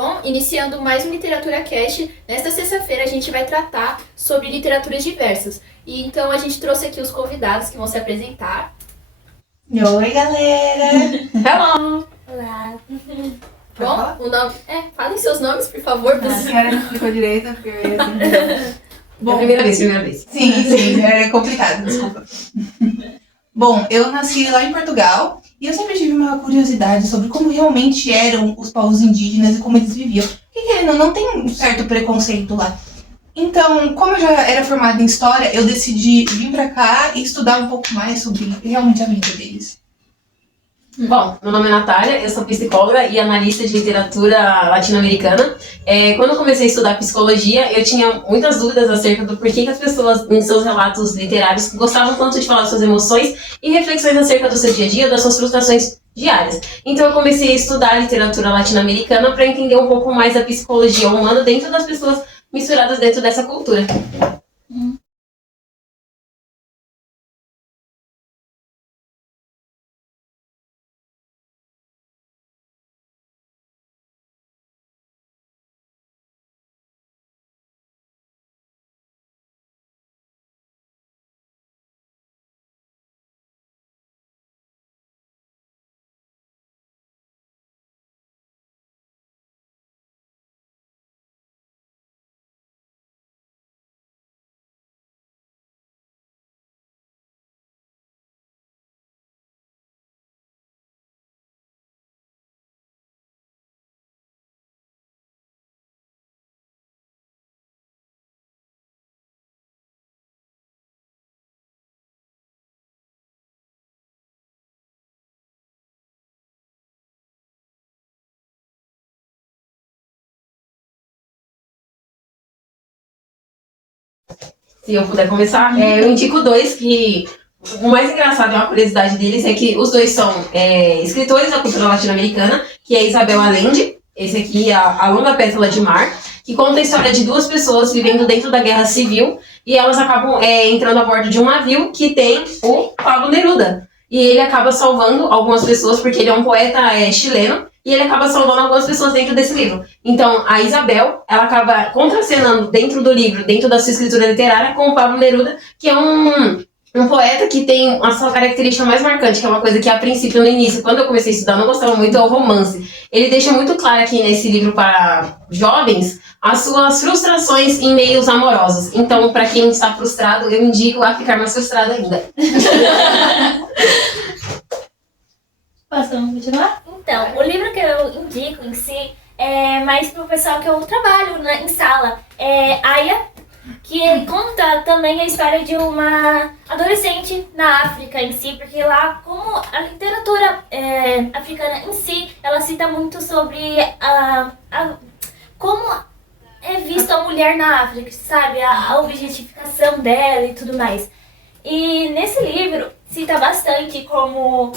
Bom, iniciando mais um Literatura Cast, nesta sexta-feira a gente vai tratar sobre literaturas diversas. E então a gente trouxe aqui os convidados que vão se apresentar. Oi, galera! Hello! Olá! Bom, o nome... falem seus nomes, por favor. A senhora não explicou direito, porque eu ia assim. Bom, primeira vez. Sim, é complicado, desculpa. Bom, eu nasci lá em Portugal e eu sempre tive uma curiosidade sobre como realmente eram os povos indígenas e como eles viviam. Porque não tem um certo preconceito lá. Então, como eu já era formada em História, eu decidi vir pra cá e estudar um pouco mais sobre realmente a vida deles. Bom, meu nome é Natália, eu sou psicóloga e analista de literatura latino-americana. Quando eu comecei a estudar psicologia, eu tinha muitas dúvidas acerca do porquê que as pessoas, em seus relatos literários, gostavam tanto de falar suas emoções e reflexões acerca do seu dia a dia, das suas frustrações diárias. Então eu comecei a estudar literatura latino-americana para entender um pouco mais a psicologia humana dentro das pessoas misturadas dentro dessa cultura. Se eu puder começar, eu indico dois que... O mais engraçado e uma curiosidade deles é que os dois são escritores da cultura latino-americana, que é Isabel Allende, esse aqui é A Longa Pétala de Mar, que conta a história de duas pessoas vivendo dentro da Guerra Civil e elas acabam entrando a bordo de um navio que tem o Pablo Neruda. E ele acaba salvando algumas pessoas porque ele é um poeta chileno e ele acaba salvando algumas pessoas dentro desse livro. Então, a Isabel, ela acaba contracenando dentro do livro, dentro da sua escritura literária, com o Pablo Neruda, que é um poeta que tem a sua característica mais marcante, que é uma coisa que, a princípio, no início, quando eu comecei a estudar, eu não gostava muito, é o romance. Ele deixa muito claro aqui nesse livro para jovens as suas frustrações em meios amorosos. Então, para quem está frustrado, eu indico a ficar mais frustrado ainda. Posso continuar? Então, o livro que eu indico em si é mais pro pessoal que eu trabalho em sala. É Aya, que conta também a história de uma adolescente na África em si, porque lá, como a literatura africana em si, ela cita muito sobre como é vista a mulher na África, sabe? A objetificação dela e tudo mais. E nesse livro cita bastante como...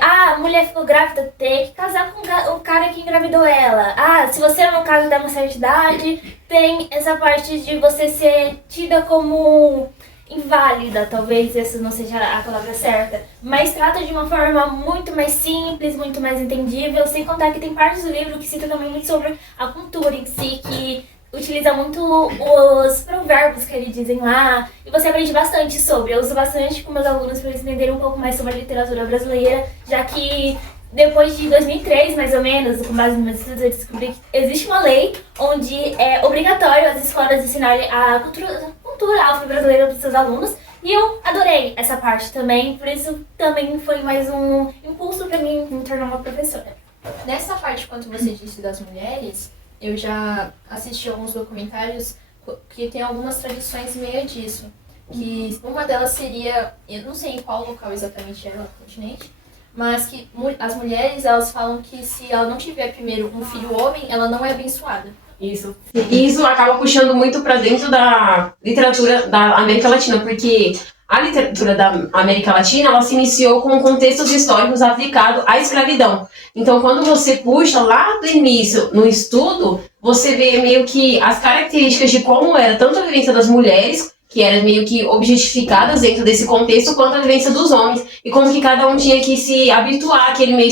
a mulher ficou grávida, tem que casar com o cara que engravidou ela. Se você no caso de uma certa idade, tem essa parte de você ser tida como inválida, talvez essa não seja a palavra certa, mas trata de uma forma muito mais simples, muito mais entendível, sem contar que tem partes do livro que cita também muito sobre a cultura em si, que utiliza muito os provérbios que eles dizem lá, e você aprende bastante sobre. Eu uso bastante com meus alunos para eles entenderem um pouco mais sobre a literatura brasileira, já que depois de 2003, mais ou menos, com base nos meus estudos, eu descobri que existe uma lei onde é obrigatório as escolas ensinarem a cultura afro-brasileira para os seus alunos, e eu adorei essa parte também, por isso também foi mais um impulso para mim me tornar uma professora. Nessa parte, quanto você disse das mulheres, eu já assisti alguns documentários que tem algumas tradições meio disso. Que uma delas seria, eu não sei em qual local exatamente era, no continente, mas que as mulheres, elas falam que se ela não tiver primeiro um filho homem, ela não é abençoada. Isso. E isso acaba puxando muito para dentro da literatura da América Latina, porque a literatura da América Latina, ela se iniciou com contextos históricos aplicados à escravidão. Então, quando você puxa lá do início no estudo, você vê meio que as características de como era tanto a vivência das mulheres, que eram meio que objetificadas dentro desse contexto, quanto a vivência dos homens, e como que cada um tinha que se habituar àquele meio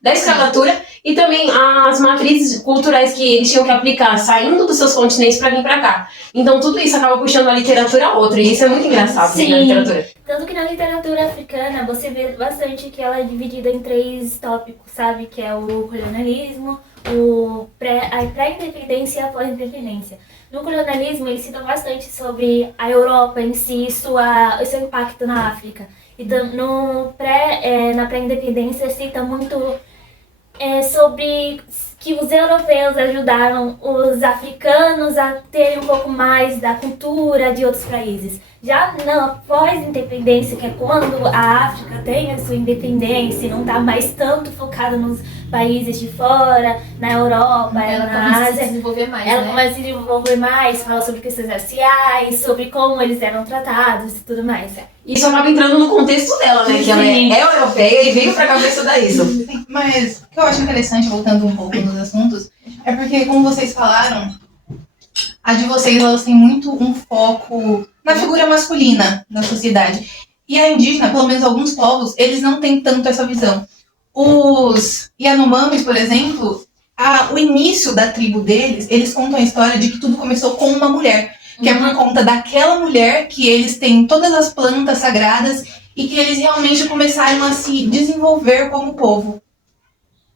da escravatura e também as matrizes culturais que eles tinham que aplicar saindo dos seus continentes para vir para cá. Então tudo isso acaba puxando a literatura a outra, e isso é muito engraçado, né, na literatura. Tanto que na literatura africana você vê bastante que ela é dividida em 3 tópicos, sabe? Que é o colonialismo, a pré-independência e a pós-independência. No colonialismo, eles citam bastante sobre a Europa em si, seu impacto na África. E na pré-independência cita muito sobre que os europeus ajudaram os africanos a terem um pouco mais da cultura de outros países. Já na pós-independência, que é quando a África tem a sua independência e não está mais tanto focada nos países de fora, na Europa, ela na começa a Ásia. se desenvolver mais, Ela né? começa a se desenvolver mais, fala sobre questões raciais, sobre como eles eram tratados e tudo mais. Isso acaba entrando no contexto dela, né? Que ela é europeia e veio pra cabeça da isso. Sim, mas o que eu acho interessante, voltando um pouco nos assuntos, é porque, como vocês falaram, a de vocês, elas têm muito um foco na figura masculina na sociedade. E a indígena, pelo menos alguns povos, eles não têm tanto essa visão. Os Yanomamis, por exemplo, o início da tribo deles, eles contam a história de que tudo começou com uma mulher. Que é por conta daquela mulher que eles têm todas as plantas sagradas e que eles realmente começaram a se desenvolver como povo.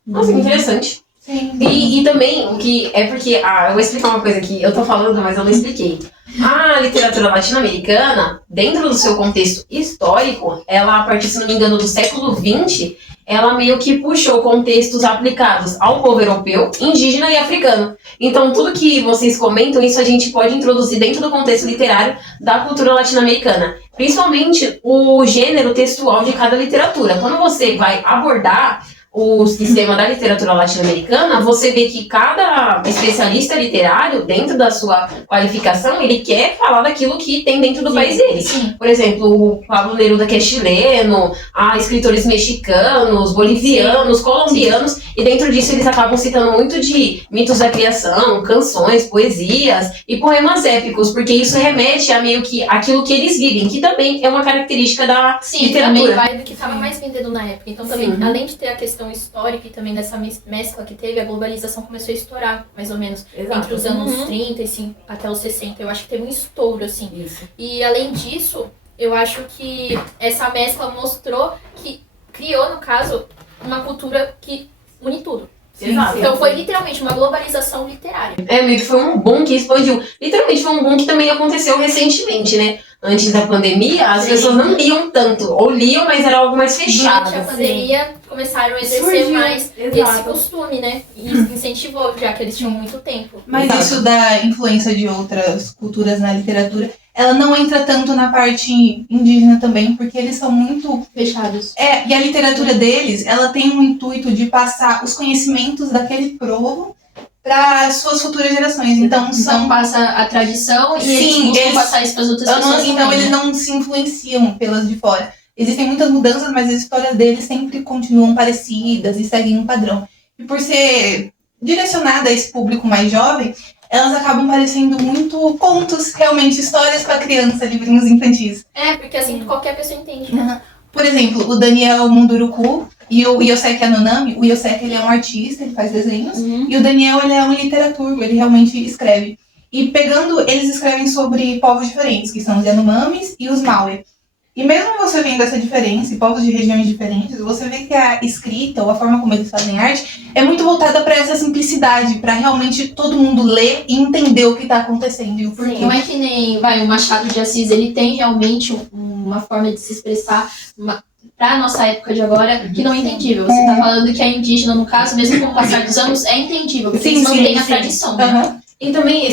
Nossa, que interessante. Sim. E também, o que é porque, eu vou explicar uma coisa aqui, eu tô falando, mas eu não expliquei. A literatura latino-americana, dentro do seu contexto histórico, ela, a partir, se não me engano, do século XX, ela meio que puxou contextos aplicados ao povo europeu, indígena e africano. Então, tudo que vocês comentam, isso a gente pode introduzir dentro do contexto literário da cultura latino-americana. Principalmente o gênero textual de cada literatura. Quando você vai abordar o sistema da literatura latino-americana, você vê que cada especialista literário, dentro da sua qualificação, ele quer falar daquilo que tem dentro do país dele. Sim. Por exemplo, o Pablo Neruda, que é chileno, escritores mexicanos, bolivianos, colombianos, e dentro disso eles acabam citando muito de mitos da criação, canções, poesias e poemas épicos, porque isso remete a meio que aquilo que eles vivem, que também é uma característica da literatura. Também vai do que estava mais vendendo na época. Então também, além de ter a questão histórica e também dessa mescla que teve, a globalização começou a estourar, mais ou menos, entre os anos 30 e até os 60. Eu acho que teve um estouro, assim. Isso. E além disso, eu acho que essa mescla mostrou que criou, no caso, uma cultura que une tudo. Exato. Então foi literalmente uma globalização literária. Meio que foi um boom que expandiu. Literalmente foi um boom que também aconteceu recentemente, né? Antes da pandemia, as pessoas não liam tanto. Ou liam, mas era algo mais fechado. Durante a pandemia, começaram a exercer mais esse costume, né? E incentivou, já que eles tinham muito tempo. Mas isso da influência de outras culturas na literatura, ela não entra tanto na parte indígena também, porque eles são muito fechados. E a literatura deles, ela tem um intuito de passar os conhecimentos daquele povo para as suas futuras gerações. Então passa a tradição e eles passar isso para as outras pessoas. Então eles não se influenciam pelas de fora. Existem muitas mudanças, mas as histórias deles sempre continuam parecidas e seguem um padrão. E por ser direcionada a esse público mais jovem, elas acabam parecendo muito contos, realmente, histórias para criança, livrinhos infantis. Porque assim qualquer pessoa entende, né? Por exemplo, o Daniel Munduruku e o Yoseki Anonami. O Yoseki, ele é um artista, ele faz desenhos. E o Daniel, ele é um literaturgo, ele realmente escreve. E eles escrevem sobre povos diferentes, que são os Yanomamis e os Maui. E mesmo você vendo essa diferença, e povos de regiões diferentes, você vê que a escrita, ou a forma como eles fazem arte, é muito voltada para essa simplicidade, para realmente todo mundo ler e entender o que está acontecendo e o porquê. Não é que nem o Machado de Assis, ele tem realmente uma forma de se expressar para a nossa época de agora que não é entendível. Você está falando que a indígena, no caso, mesmo com o passar dos anos, é entendível, porque eles mantêm a tradição. Né? E também,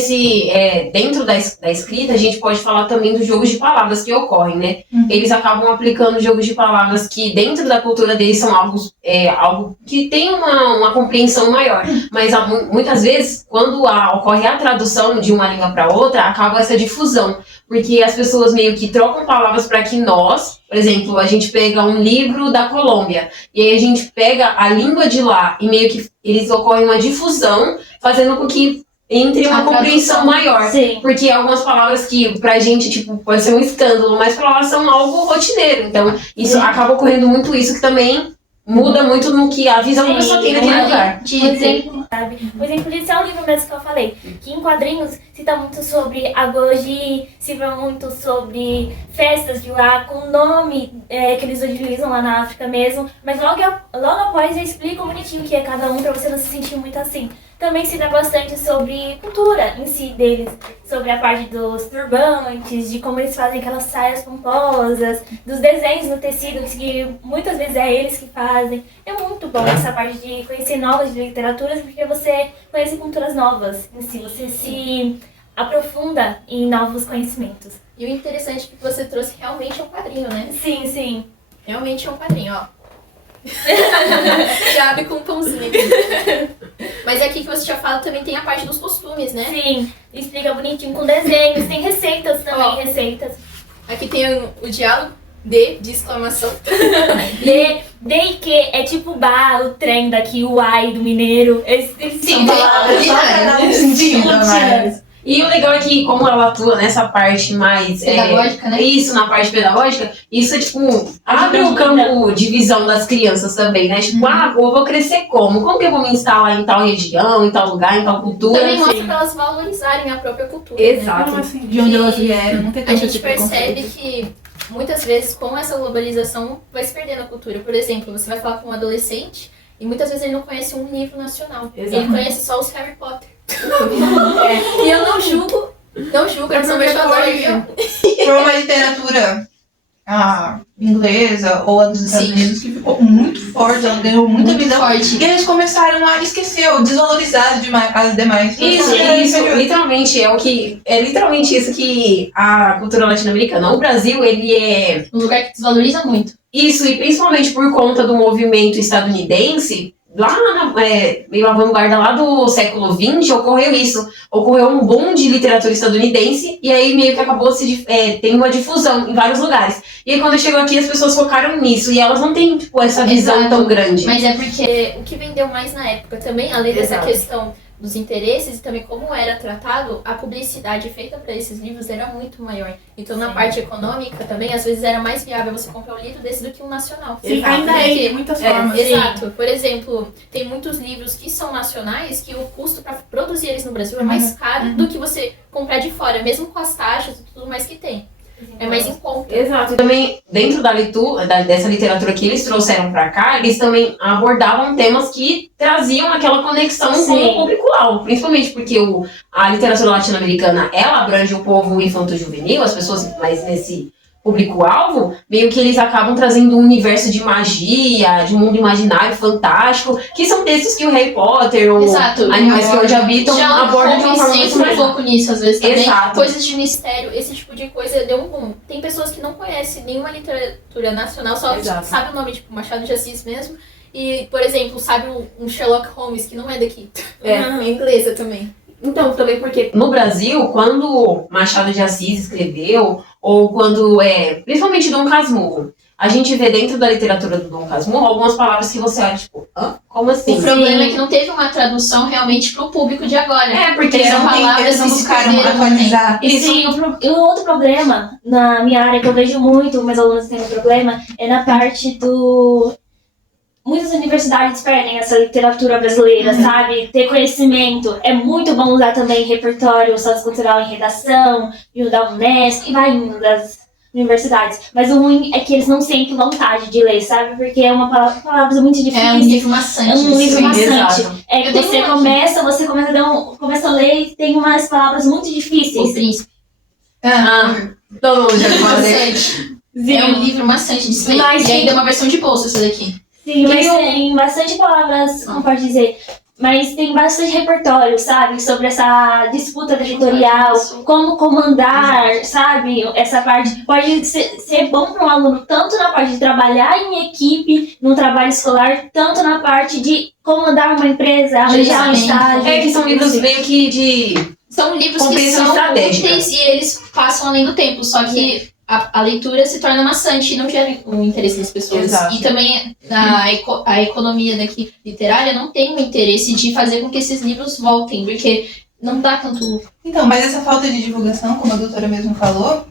dentro da escrita, a gente pode falar também dos jogos de palavras que ocorrem, né? Eles acabam aplicando jogos de palavras que, dentro da cultura deles, são algo que tem uma compreensão maior. Mas, muitas vezes, quando ocorre a tradução de uma língua para outra, acaba essa difusão. Porque as pessoas meio que trocam palavras para que nós, por exemplo, a gente pega um livro da Colômbia, e aí a gente pega a língua de lá, e meio que eles ocorrem uma difusão, fazendo com que entre uma compreensão maior. Sim. Porque algumas palavras que pra gente, pode ser um escândalo, mas pra lá são algo rotineiro. Então, isso acaba ocorrendo muito isso, que também muda muito no que a visão que a pessoa tem naquele lugar. Por exemplo, disso é um livro mesmo que eu falei, que em quadrinhos cita muito sobre agoji, cita muito sobre festas de lá, com o nome que eles utilizam lá na África mesmo, mas logo após eu explico bonitinho o que é cada um, pra você não se sentir muito assim. Também cita bastante sobre cultura em si deles, sobre a parte dos turbantes, de como eles fazem aquelas saias pomposas, dos desenhos no tecido, que muitas vezes é eles que fazem. É muito bom essa parte de conhecer novas literaturas, porque você conhece culturas novas em si, você se aprofunda em novos conhecimentos. E o interessante é que você trouxe realmente um quadrinho, né? Sim, sim. Realmente é um quadrinho, ó. Já abre com um pãozinho aqui. Mas aqui que você já fala também tem a parte dos costumes, né? Sim, explica bonitinho com desenhos, tem receitas também, Ó. receitas. Aqui tem o diálogo de exclamação. De e que é tipo bar, o trem daqui, o ai do mineiro. Eles Sim, são palavras. só pra dar um sentido, mas... E o legal é que, como ela atua nessa parte mais... Pedagógica, né? Isso, na parte pedagógica, isso, tipo, abre o campo de visão das crianças também, né? Tipo, eu vou crescer como? Como que eu vou me instalar em tal região, em tal lugar, em tal cultura? Também mostra pra elas valorizarem a própria cultura. Exato. Né? assim, de onde elas vieram, não tem A tanto gente esse percebe preconceito. que muitas vezes com essa globalização vai se perdendo a cultura. Por exemplo, você vai falar com um adolescente e muitas vezes ele não conhece um livro nacional. Exato. Ele conhece só os Harry Potter. E eu não julgo, eles são meus valores. Foi uma literatura inglesa ou a dos Estados Sim. Unidos que ficou muito forte, ela ganhou muita Muito visão. forte. E eles começaram a esquecer ou desvalorizar as demais. Isso, literalmente, é literalmente isso que a cultura latino-americana. O Brasil, ele é... Um lugar que desvaloriza muito. Isso, e principalmente por conta do movimento estadunidense, lá meio a vanguarda lá do século XX, ocorreu isso. Ocorreu um boom de literatura estadunidense, e aí meio que acabou tendo uma difusão em vários lugares. E aí quando chegou aqui, as pessoas focaram nisso, e elas não têm, tipo, essa visão Exato. tão grande. Mas é porque o que vendeu mais na época também, além dessa Exato. questão dos interesses e também como era tratado, a publicidade feita para esses livros era muito maior. Então, na parte econômica também, às vezes era mais viável você comprar um livro desse do que um nacional. Sim, Exato. ainda é de muitas formas. Exato. Por exemplo, tem muitos livros que são nacionais que o custo para produzir eles no Brasil é mais caro do que você comprar de fora, mesmo com as taxas e tudo mais que tem. É mais em conta. Exato. E também, dentro dessa literatura que eles trouxeram pra cá, eles também abordavam temas que traziam aquela conexão com Sim. o público-alvo. Principalmente porque a literatura latino-americana, ela abrange o povo infanto-juvenil, as pessoas mais nesse público-alvo, meio que eles acabam trazendo um universo de magia, de um mundo imaginário fantástico, que são textos que o Harry Potter ou Exato. Animais que Onde Habitam abordam de uma forma muito sempre um mais... pouco nisso, às vezes também. Exato. Coisas de mistério, esse tipo de coisa deu um boom. Tem pessoas que não conhecem nenhuma literatura nacional, só Exato. sabe o nome, tipo Machado de Assis mesmo. E, por exemplo, sabe um Sherlock Holmes, que não é daqui. É inglesa também. Então, também porque no Brasil, quando Machado de Assis escreveu, ou quando principalmente Dom Casmurro, a gente vê dentro da literatura do Dom Casmurro algumas palavras que você olha, tipo, como assim? O problema é que não teve uma tradução realmente pro público de agora. Porque são palavras eles não que se buscaram perderam atualizar. E sim, e um outro problema na minha área que eu vejo muito, meus alunos têm um problema, é na parte do... Muitas universidades perdem essa literatura brasileira, sabe? Ter conhecimento. É muito bom usar também repertório sociocultural em redação, e o da Unesp, e vai indo das universidades. Mas o ruim é que eles não sentem vontade de ler, sabe? Porque é uma palavra muito difícil. É um livro maçante. É um livro sim. maçante. Exato. É que Eu tenho você uma começa a ler e tem umas palavras muito O difíceis. Príncipe. Todo mundo já falou. Maçante. É um livro maçante de se ler. Mas E ainda é uma versão de bolsa essa daqui. Sim, mas tem bastante palavras, como pode dizer, mas tem bastante repertório, sabe? Sobre essa disputa territorial, como comandar, sabe? Essa parte pode ser bom para um aluno tanto na parte de trabalhar em equipe, no trabalho escolar, tanto na parte de comandar uma empresa, arranjar um estágio. Que são livros meio que de... São livros que Compreensão são estratégica. úteis e eles passam além do tempo, só que a leitura se torna maçante e não gera o interesse das pessoas. Exato. E também a economia daqui literária não tem o interesse de fazer com que esses livros voltem, porque não dá tanto lucro. Então, mas essa falta de divulgação, como a doutora mesmo falou,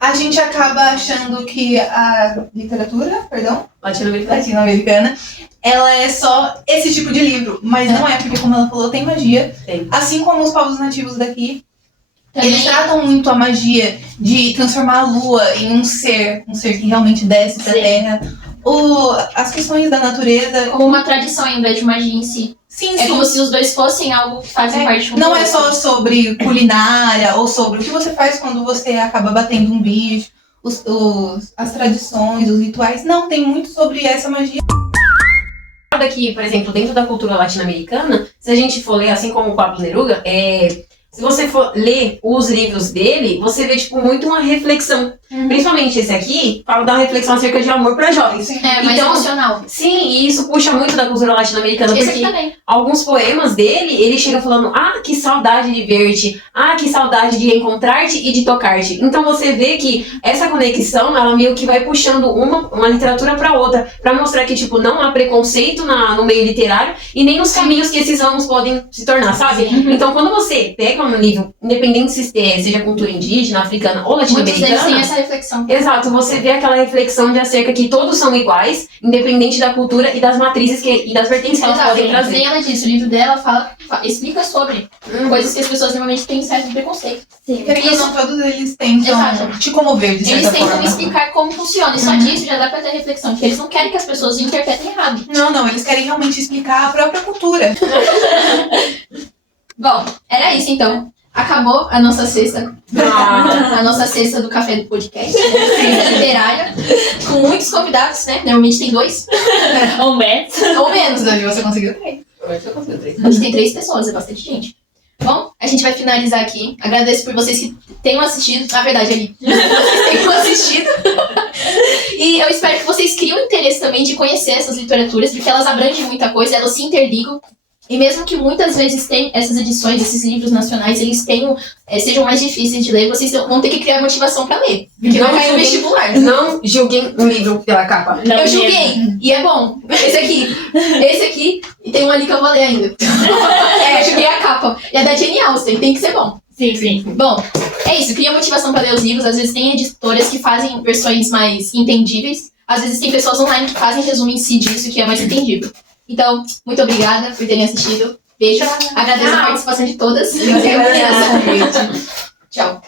a gente acaba achando que a literatura, Latino-americana. latino-americana, ela é só esse tipo de livro. Mas não é, porque como ela falou, tem magia. Tem. Assim como os povos nativos daqui, Também- eles tratam muito a magia de transformar a lua em um ser que realmente desce pra Sim. terra. As questões da natureza. Como uma tradição ao invés de magia em si. Sim, É sim. como se os dois fossem algo que fazem parte um Não do é outro. só sobre culinária ou sobre o que você faz quando você acaba batendo um bicho, as tradições, os rituais. Não, tem muito sobre essa magia. Daqui, por exemplo, dentro da cultura latino-americana, se a gente for ler, assim como o Pablo Neruda, se você for ler os livros dele, você vê, tipo, muito uma reflexão. Principalmente esse aqui, fala da reflexão acerca de amor para jovens. É, mais Então, emocional. Sim, e isso puxa muito da cultura latino-americana, Esse aqui porque também. alguns poemas dele, ele chega falando, que saudade de ver-te, que saudade de encontrar-te e de tocar-te. Então você vê que essa conexão, ela meio que vai puxando uma literatura para outra, para mostrar que, tipo, não há preconceito no meio literário e nem nos caminhos que esses ramos podem se tornar, sabe? Então quando você pega um livro, independente se seja cultura indígena, africana ou Muitos deles têm latino-americana, essa reflexão. exato, você vê aquela reflexão de acerca que todos são iguais, independente da cultura e das matrizes e das vertentes que elas Exato, podem trazer. nem ela disse, o livro dela explica sobre coisas que as pessoas normalmente têm certo preconceito. Sim. Querendo ou não, todos eles tentam Exato. te comover, de certa Eles tentam forma. explicar como funciona, e só disso já dá pra ter reflexão, porque eles não querem que as pessoas interpretem errado. Não, eles querem realmente explicar a própria cultura. Bom, era isso então. Acabou a nossa cesta. A nossa cesta do café do podcast, né? Cesta literária, com muitos convidados, né? Normalmente tem 2. Ou menos. Ou menos, Davi, você conseguiu 3. a gente tem 3 pessoas, é bastante gente. Bom, a gente vai finalizar aqui. Agradeço por vocês que tenham assistido. Na verdade, ali, vocês tenham assistido. E eu espero que vocês criem o interesse também de conhecer essas literaturas, porque elas abrangem muita coisa, elas se interligam. E mesmo que muitas vezes tem essas edições, esses livros nacionais, eles tenham, sejam mais difíceis de ler, vocês vão ter que criar motivação pra ler. Porque Não vai cair no julguem- vestibular. Não julguem um livro pela capa. Não Eu julguei, e é bom. Esse aqui, e tem um ali que eu vou ler ainda. Eu julguei a capa. E é da Jane Austen, tem que ser bom. Sim, sim. Bom, é isso, cria motivação pra ler os livros. Às vezes tem editoras que fazem versões mais entendíveis. Às vezes tem pessoas online que fazem resumo em si disso, que é mais entendível. Então, muito obrigada por terem assistido. Beijo. Agradeço a participação de todas. Tchau.